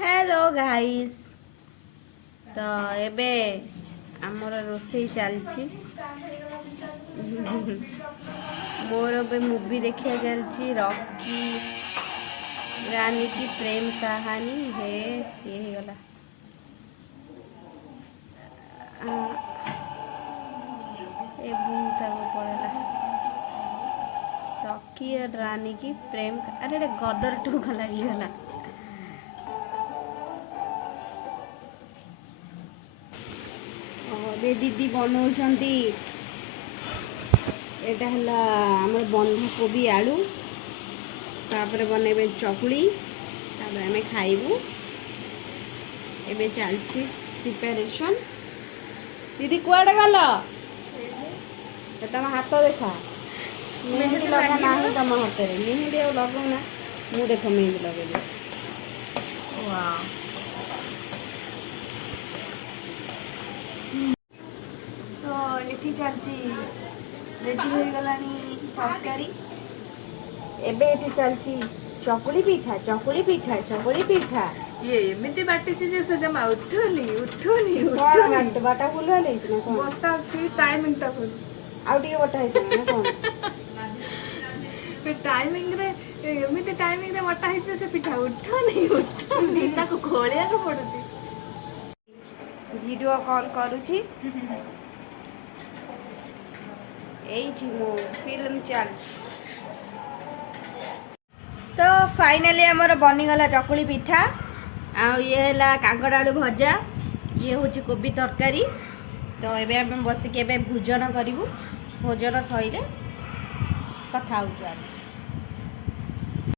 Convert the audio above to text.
Hello guys. तो एबे आमर रोषे चलची मोर ए मूवी देखिया चलची रॉकी रानी की प्रेम कहानी हे ये गला ए भूता को पड़ेला रॉकी और रानी की प्रेम अरे गदर टू को लगी दीदी बनाऊँगी एटा है आम बंधाकोबी आलू तापर बनइबे चकुली तापर आम खाइबू एबे चलची प्रिपरेशन। दीदी कुआड़े गल तुम हाथ देखा मेहंदी लगा ना तुम हाथ में मेहंदी लगौना मु देख मेहंदी लगे तो ये चलची रेडी हो गलानी तरकारी एबे एठी चलची चकुली पिठा चकुली पिठा चकुली पिठा ये एमिति बाटिची जे से जमा उठुनी उठुनी कोन बाटा बाटा फुल वाले ना कोन बता की टाइमिंग ता फुल आउ टिके बटा है ना कोन पे टाइमिंग रे एमिति टाइमिंग रे बटा है से पिठा उठुनी ताको खोलिया को पडुची वीडियो कॉल करूची एठी मो फिल्म चल। तो फाइनली हमर बनी गला चकुली पिठा आ ये है कागड़ आलू भजा ये हूँ कोबी तरकारी। तो एबे हम बसिक भोजन करूँ भोजन सही कथा हो।